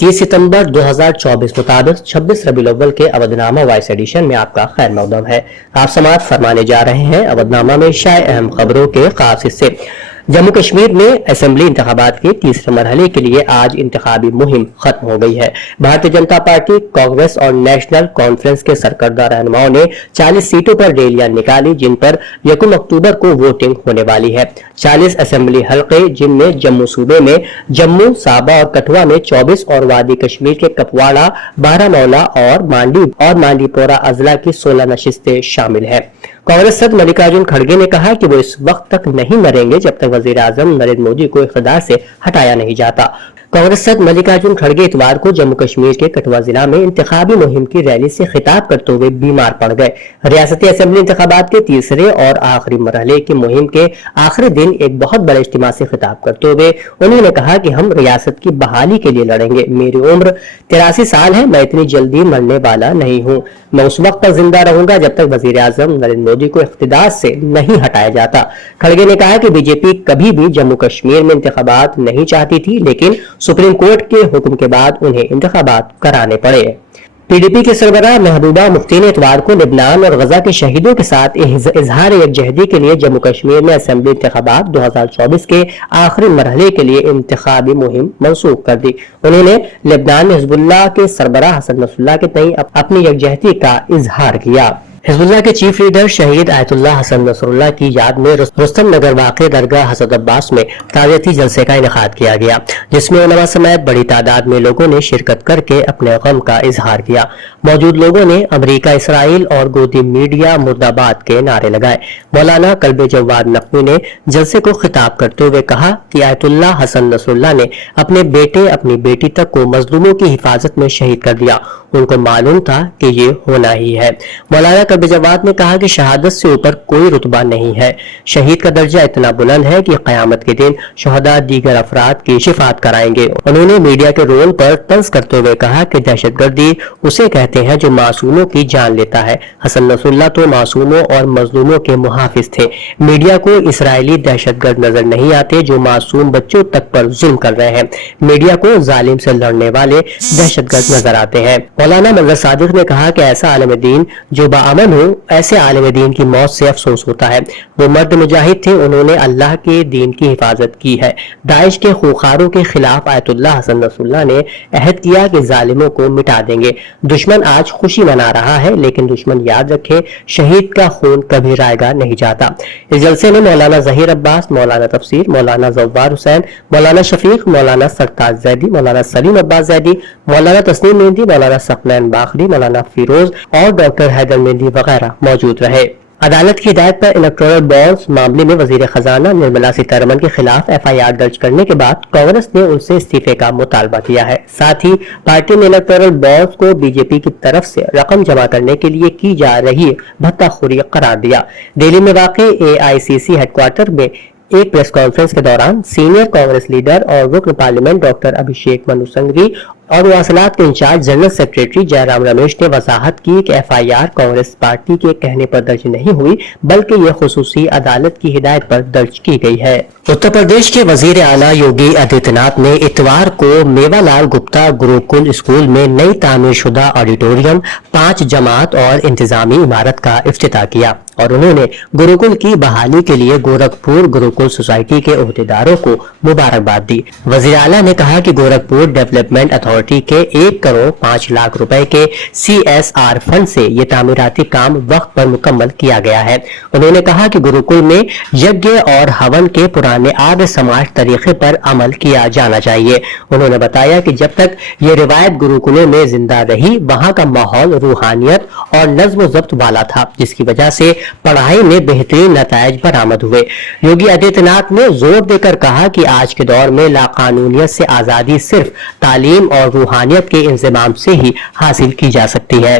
30 सितंबर 2024 मुताबिक 26 रबीउल अव्वल के अवधनामा वॉइस एडिशन में आपका खैर मकदम है। आप समाअत फरमाने जा रहे हैं अवधनामा में शाये अहम खबरों के खास हिस्से। जम्मू कश्मीर में असेंबली इंतखाबात के तीसरे मरहले के लिए आज इंतखाबी मुहिम खत्म हो गई है। भारतीय जनता पार्टी, कांग्रेस और नेशनल कॉन्फ्रेंस के सरकर्दा रहनुमाओं ने 40 सीटों पर रैलियां निकाली, जिन पर 1 अक्टूबर को वोटिंग होने वाली है। 40 असेंबली हलके, जिनमें जम्मू सूबे में जम्मू, साबा और कठुआ में 24 और वादी कश्मीर के कपवाड़ा, बारामौला और मांडीपोरा अजला की 16 नशिस्तें शामिल है। कांग्रेस सदर मल्लिकार्जुन खड़गे ने कहा कि वो इस वक्त तक नहीं मरेंगे जब तक वजीर आजम नरेंद्र मोदी को इख्तियार से हटाया नहीं जाता। कांग्रेस सदर मल्लिकार्जुन खड़गे इतवार को जम्मू कश्मीर के कठुआ जिला में इंतखाबी मुहिम की रैली से खिताब करते हुए बीमार पड़ गए। रियासती असेंबली इंतखाबात के तीसरे और आखिरी मरहले की मुहिम के आखिरी दिन एक बहुत बड़े इज्तिमा से खिताब करते हुए उन्होंने कहा कि हम रियासत की बहाली के लिए लड़ेंगे। मेरी उम्र 83 साल है, मैं इतनी जल्दी मरने वाला नहीं हूँ। मैं उस वक्त तक जिंदा रहूंगा जब तक वजीर आजम नरेंद्र मोदी को इख्तियार से नहीं हटाया जाता। खड़गे ने कहा कि बीजेपी कभी भी जम्मू कश्मीर में इंतखाबात नहीं चाहती थी, लेकिन सुप्रीम कोर्ट के हुक्म के बाद उन्हें इंतखाबात कराने पड़े। पीडीपी के सरबराह महबूबा मुफ्ती ने इतवार को लेबनान और गजा के शहीदों के साथ इजहार यकजहती के लिए जम्मू कश्मीर में असेंबली इंतखाबात 2024 के आखिरी मरहले के लिए इंतखाबी मुहिम मंसूख कर दी। उन्होंने लेबनान में हिजबुल्लाह के सरबराह हसन नसरुल्लाह के तई अपनी यकजहती का इजहार किया। हिजबुल्लाह के चीफ लीडर शहीद आयतुल्लाह हसन नसरुल्लाह की याद में रुस्तम नगर वाक़े दरगाह हज़रत अब्बास में ताज़ियती जलसे का इनेकाद किया गया, जिसमें उलमा समेत बड़ी तादाद में लोगों ने शिरकत करके अपने गम का इजहार किया। मौजूद लोगों ने अमरीका, इसराइल और गोदी मीडिया मुर्दाबाद के नारे लगाए। मौलाना कल्बे जवाद नकवी ने जलसे को खिताब करते हुए कहा कि आयतुल्लाह हसन नसरुल्लाह ने अपने बेटे, अपनी बेटी तक को मजलूमों की हिफाजत में शहीद कर दिया। उनको मालूम था कि ये होना ही है। मौलाना कल्बे जवाद ने कहा कि शहादत से ऊपर कोई रुतबा नहीं है। शहीद का दर्जा इतना बुलंद है कि क़यामत के दिन शहदा दीगर अफराद की शिफात कराएंगे। उन्होंने मीडिया के रोल पर तंज करते हुए कहा कि दहशतगर्दी उसे कहते हैं जो मासूमों की जान लेता है। हसन नसरुल्लाह तो मासूमों और मजलूमों के मुहाफिज थे। मीडिया को इसराइली दहशतगर्द नजर नहीं आते जो मासूम बच्चों तक पर जुल्म कर रहे हैं। मीडिया को जालिम से लड़ने वाले दहशतगर्द नजर आते हैं। मौलाना मंजर सादिक ने कहा कि ऐसा आलिम दीन जो बाअमन हो, ऐसे आलिम दीन की मौत से अफसोस होता है। वो मर्द मुजाहिद थे, उन्होंने अल्लाह के दीन की हिफाजत की है। दाइश के खूंखारों के खिलाफ आयतुल्लाह हसन नसरुल्लाह ने अहद किया कि जालिमों को मिटा देंगे। दुश्मन आज खुशी मना रहा है, लेकिन दुश्मन याद रखे शहीद का खून कभी रायगा नहीं जाता। इस जलसे में मौलाना जहीर अब्बास, मौलाना तफसीर, मौलाना जव्वार हुसैन, मौलाना शफीक, मौलाना सरताज जैदी, मौलाना सलीम अब्बास जैदी, मौलाना तस्नीम मेहंदी, मौलाना सकलैन बाखरी, मौलाना फिरोज और डॉक्टर हैदर मेहंदी वगैरह मौजूद रहे। अदालत की हिदायत पर इलेक्टोरल बॉन्ड्स मामले में वजीर खजाना निर्मला सीतारमण के खिलाफ FIR दर्ज करने के बाद कांग्रेस ने उनसे इस्तीफे का मुतालबा किया है। साथ ही पार्टी ने इलेक्टोरल बॉन्ड्स को बीजेपी की तरफ से रकम जमा करने के लिए की जा रही भत्ताखोरी करार दिया। दिल्ली में वाक़ई AICC हेडक्वार्टर में एक प्रेस कॉन्फ्रेंस के दौरान सीनियर कांग्रेस लीडर और रुकन पार्लियामेंट डॉक्टर अभिषेक मनु संघवी और मुवासलात के incharge general secretary Jairam Ramesh ने वजाहत की कि FIR कांग्रेस पार्टी के कहने पर दर्ज नहीं हुई, बल्कि यह खुसूसी अदालत की हिदायत पर दर्ज की गई है। उत्तर प्रदेश के वजीर आला योगी आदित्यनाथ ने इतवार को मेवालाल गुप्ता गुरुकुल स्कूल में नई तामीर शुदा ऑडिटोरियम, 5 जमात और इंतजामी इमारत का इफ्तिताह किया और उन्होंने गुरुकुल की बहाली के लिए गोरखपुर गुरुकुल सोसाइटी के ओहदेदारों को मुबारकबाद दी। वजीर आला ने कहा कि गोरखपुर डेवलपमेंट अथॉरिटी के 1 करोड़ 5 लाख रुपए के CSR फंड से ये तामीराती काम वक्त पर मुकम्मल किया गया है। उन्होंने कहा कि गुरुकुल में यज्ञ और हवन के पुराने आर्य समाज तरीके पर अमल किया जाना चाहिए। उन्होंने बताया कि जब तक ये रिवायत गुरुकुलों में जिंदा रही, वहाँ का माहौल रूहानियत और नज्म ज़ब्त वाला था, जिसकी वजह से पढ़ाई में बेहतरीन नतायज बरामद हुए। योगी आदित्यनाथ ने जोर देकर कहा कि आज के दौर में लाकानूनियत से आजादी सिर्फ तालीम और रूहानियत के इंतजाम से ही हासिल की जा सकती है।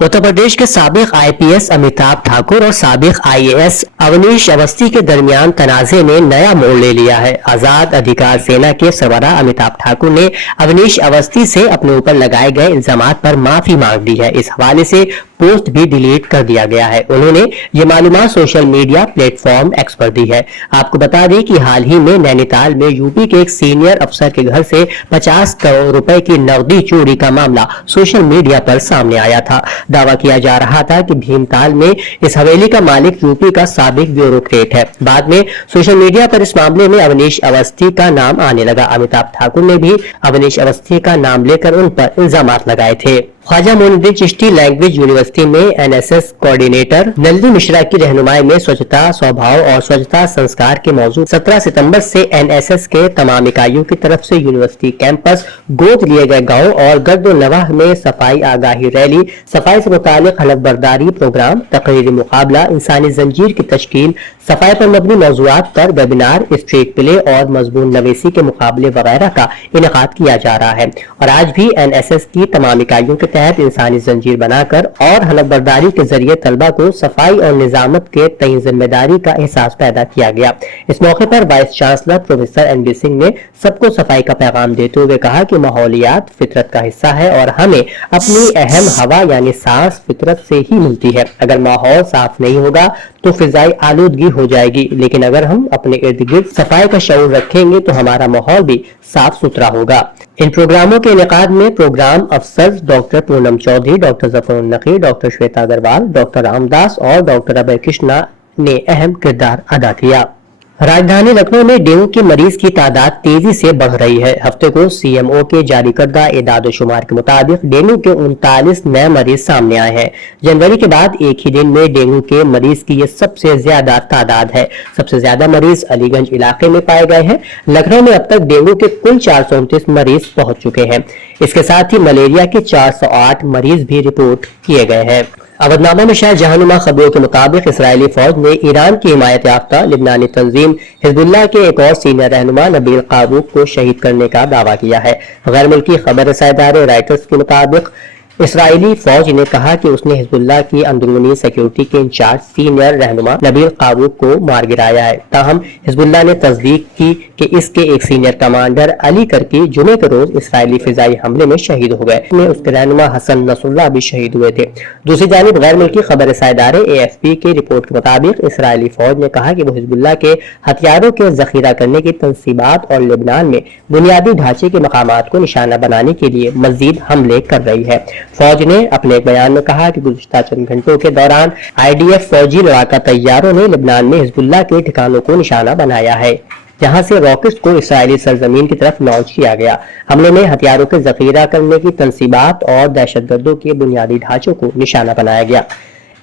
उत्तर प्रदेश के साबिक IPS अमिताभ ठाकुर और साबिक IAS अवनीश अवस्थी के दरमियान तनाज़े ने नया मोड़ ले लिया है। आजाद अधिकार सेना के सरबराह अमिताभ ठाकुर ने अवनीश अवस्थी से अपने ऊपर लगाए गए इल्जामात पर माफी मांग ली है। इस हवाले से पोस्ट भी डिलीट कर दिया गया है। उन्होंने ये मालूमात सोशल मीडिया प्लेटफॉर्म एक्स पर दी है। आपको बता दें कि हाल ही में नैनीताल में यूपी के एक सीनियर अफसर के घर से 50 करोड़ रुपए की नकदी चोरी का मामला सोशल मीडिया पर सामने आया था। दावा किया जा रहा था कि भीमताल में इस हवेली का मालिक यूपी का साबिक ब्यूरोक्रेट है। बाद में सोशल मीडिया पर इस मामले में अवनीश अवस्थी का नाम आने लगा। अमिताभ ठाकुर ने भी अवनीश अवस्थी का नाम लेकर उन पर इल्जामात लगाए थे। ख्वाजा मोइनुद्दीन चिश्ती लैंग्वेज यूनिवर्सिटी में एनएसएस कोऑर्डिनेटर नल्दी मिश्रा की रहनुमाई में स्वच्छता स्वभाव और स्वच्छता संस्कार के मौजूद 17 सितंबर से एनएसएस के तमाम इकाइयों की तरफ से यूनिवर्सिटी कैंपस, गोद लिए गए गांव और गर्दो नवाह में सफाई आगाही रैली, सफाई से मुतालिक हलफ बर्दारी प्रोग्राम, तकरीरी मुकाबला, इंसानी जंजीर की तश्कील, सफाई पर मबनी मौजूआत पर वेबिनार, स्ट्रीट प्ले और मजमून नवीसी के मुकाबले वगैरह का इनेकाद किया जा रहा है। और आज भी एनएसएस की तमाम इकाइयों के तहत इंसानी जंजीर बनाकर और हलफ बर्दारी के जरिए तलबा को सफाई और निजामत के तय जिम्मेदारी का एहसास पैदा किया गया। इस मौके पर vice chancellor professor N B Singh ने सबको सफाई का पैगाम देते हुए कहा कि माहौलियात फितरत का हिस्सा है और हमें अपनी अहम हवा यानी सांस फितरत से ही मिलती है। अगर माहौल साफ नहीं होगा तो फिजाई आलूदगी हो जाएगी, लेकिन अगर हम अपने इर्द गिर्द सफाई का शऊर रखेंगे तो हमारा माहौल भी साफ सुथरा होगा। इन प्रोग्रामों के इनेकाद में प्रोग्राम अफसर doctor Poonam Chaudhary, doctor Zafar Naqeer, doctor Shweta Agarwal, doctor Ramdas और डॉक्टर अभय कृष्णा ने अहम किरदार अदा किया। राजधानी लखनऊ में डेंगू के मरीज की तादाद तेजी से बढ़ रही है। हफ्ते को सीएमओ के जारी करदा एदाद शुमार के मुताबिक डेंगू के 39 नए मरीज सामने आए हैं। जनवरी के बाद एक ही दिन में डेंगू के मरीज की ये सबसे ज्यादा तादाद है। सबसे ज्यादा मरीज अलीगंज इलाके में पाए गए हैं। लखनऊ में अब तक डेंगू के कुल 429 मरीज पहुंच चुके हैं। इसके साथ ही मलेरिया के 408 मरीज भी रिपोर्ट किए गए हैं। अवधनामा में शायद जहानुमा खबरों के मुताबिक इसराइली फौज ने ईरान की हिमायत याफ्ता लिबनानी तंजीम हिजबुल्लाह के एक और सीनियर रहनुमा नबील काबूक को शहीद करने का दावा किया है। गैर मुल्की खबर रसाई इदारे रॉयटर्स के मुताबिक इसराइली फौज ने कहा कि उसने हिजबुल्लाह की अंदरूनी सिक्योरिटी के इंचार्ज सीनियर रहनुमा नबील काबूक को मार गिराया है। ताहम हिजबुल्लाह ने तस्दीक की कि इसके एक सीनियर कमांडर अली करकी जुमे के रोज इसराइली फिजाई हमले में शहीद हो गए। में उसके रहनुमा हसन नसरुल्लाह भी शहीद हुए थे। दूसरी जानिब गैर मुल्की खबर रसाई इदारे AFP की रिपोर्ट के मुताबिक इसराइली फौज ने कहा कि वो हिजबुल्लाह के हथियारों के जखीरा करने की तंसीबात और लेबनान में बुनियादी ढांचे के मकामात को निशाना बनाने के लिए मजीद हमले कर रही है। फौज ने अपने एक बयान में कहा कि गुज़िश्ता चंद घंटों के दौरान IDF फौजी लड़ाका तैयारों ने लेबनान में हिजबुल्लाह के ठिकानों को निशाना बनाया है, जहां से रॉकेट्स को इसराइली सरजमीन की तरफ लॉन्च किया गया। हमले में हथियारों के जखीरा करने की तंसीबात और दहशतगर्दों के बुनियादी ढांचों को निशाना बनाया गया।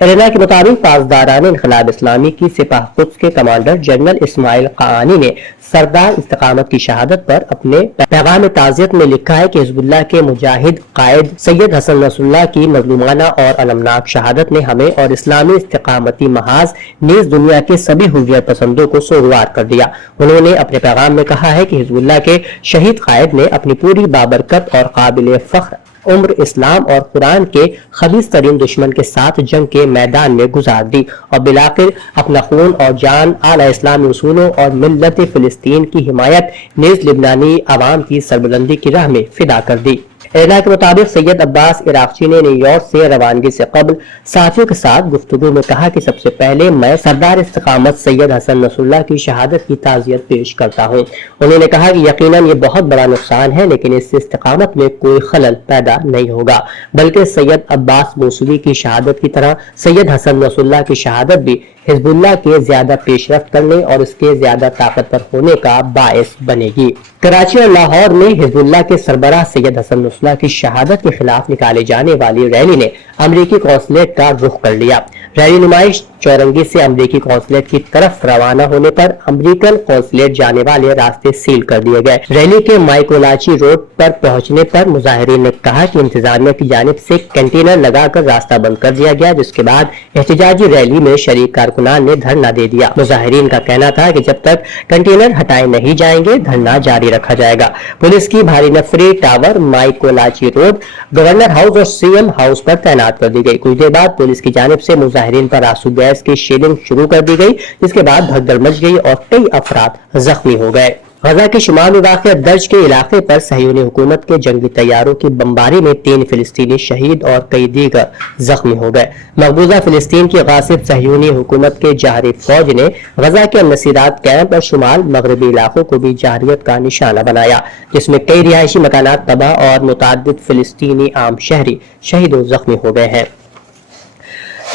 एरेना के मुताबिक पासदारान इनकलाब इस्लामी की सिपाह कुद्स के कमांडर जनरल इस्माइल कानी ने सरदार इस्तिकामत की शहादत पर अपने पैगाम ताज़ियत में लिखा है कि हिजबुल्लाह के मुजाहिद कायद सैयद हसन नसरुल्लाह की मजलूमाना और अलमनाक शहादत ने हमें और इस्लामी इस्तिकामती महाज नीज दुनिया के सभी हुर्रियत पसंदों को सोगवार कर दिया। उन्होंने अपने पैगाम में कहा है कि हिजबुल्लाह के शहीद कायद ने अपनी पूरी बाबरकत और काबिल फख्र उम्र इस्लाम और कुरान के खबीस तरीन दुश्मन के साथ जंग के मैदान में गुजार दी और बिलाखिर अपना खून और जान आला इस्लामी उसूलों और मिल्लत फिलिस्तीन की हिमायत निज लिबनानी आवाम की सरबुलंदी की राह में फिदा कर दी। एरेना के मुताबिक सैयद अब्बास इराक़ची ने न्यूयॉर्क से रवानगी से कबल साथियों के साथ गुफ्तगू में कहा कि सबसे पहले मैं सरदार इस्तिकामत सैयद हसन नसरुल्लाह की शहादत की ताज़ियत पेश करता हूँ। उन्होंने कहा कि यकीनन ये बहुत बड़ा नुकसान है, लेकिन इससे इस्तिकामत में कोई खलल पैदा नहीं होगा, बल्कि सैयद अब्बास मूसवी की शहादत की तरह सैयद हसन नसरुल्लाह की शहादत भी हिजबुल्लाह के ज्यादा पेशरफ्त करने और उसके ज्यादा ताकतवर होने का बायस बनेगी। कराची और लाहौर में हिजबुल्लाह के सरबराह सैयद हसन नसरुल्लाह की शहादत के खिलाफ निकाले जाने वाली रैली ने अमरीकी कौंसलेट का रुख कर लिया। रैली नुमाइश चौरंगी से अमरीकी कौंसलेट की तरफ रवाना होने पर अमरीकन कौंसलेट जाने वाले रास्ते सील कर दिए गए। रैली के माइकोलाची रोड पर पहुंचने पर मुजाहिरीन ने कहा कि इंतजामिया की जानिब से कंटेनर लगाकर रास्ता बंद कर दिया गया, जिसके बाद एहतजाजी रैली में शरीक कारकुनान ने धरना दे दिया। मुजाहिरीन का कहना था कि जब तक कंटेनर हटाए नहीं जाएंगे धरना जारी रखा जाएगा। पुलिस की भारी नफरी टावर माइकोलाची रोड, गवर्नर हाउस और CM हाउस पर तैनात कर दी गई। कुछ देर बाद पुलिस की जानिब से मुजाहिरीन पर आंसू गैस की शेलिंग शुरू कर दी गई, जिसके बाद भगदड़ मच गई और कई अफराद जख्मी हो गए। غزہ کے شمال میں واقع درج کے علاقے پر صہیونی حکومت کے جنگی طیاروں کی بمباری میں 3 فلسطینی شہید اور کئی دیگر زخمی ہو گئے۔ مقبوضہ فلسطین کی غاصب صہیونی حکومت کے جوہری فوج نے غزہ کے النصیرات کیمپ اور شمال مغربی علاقوں کو بھی جارحیت کا نشانہ بنایا، جس میں کئی رہائشی مکانات تباہ اور متعدد فلسطینی عام شہری شہید و زخمی ہو گئے ہیں۔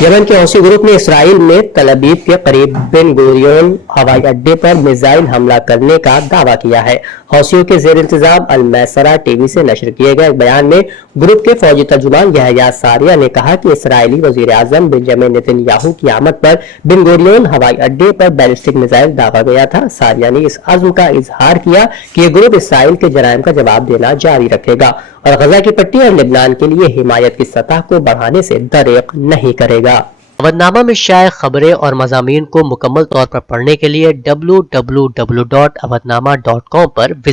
یمن کے حوثی گروپ نے اسرائیل میں تل ابیب کے قریب بن گوریون ہوائی اڈے پر میزائل حملہ کرنے کا دعویٰ کیا ہے۔ حوثیوں کے زیر انتظام المیسرہ ٹی وی سے نشر کیے گئے ایک بیان میں گروپ کے فوجی ترجمان یحییٰ ساریہ نے کہا کہ اسرائیلی وزیر اعظم بنجامن نیتن یاہو کی آمد پر بن گوریون ہوائی اڈے پر بیلسٹک میزائل داغا گیا تھا۔ ساریہ نے اس عزم کا اظہار کیا کہ یہ گروپ اسرائیل کے جرائم کا جواب دینا جاری رکھے گا اور غزہ کی پٹی اور لبنان کے لیے حمایت کی سطح کو بڑھانے سے دریغ نہیں کرے گا۔ اودنامہ میں شائع خبریں اور مضامین کو مکمل طور پر پڑھنے کے لیے www.awadnama.com پر وزٹ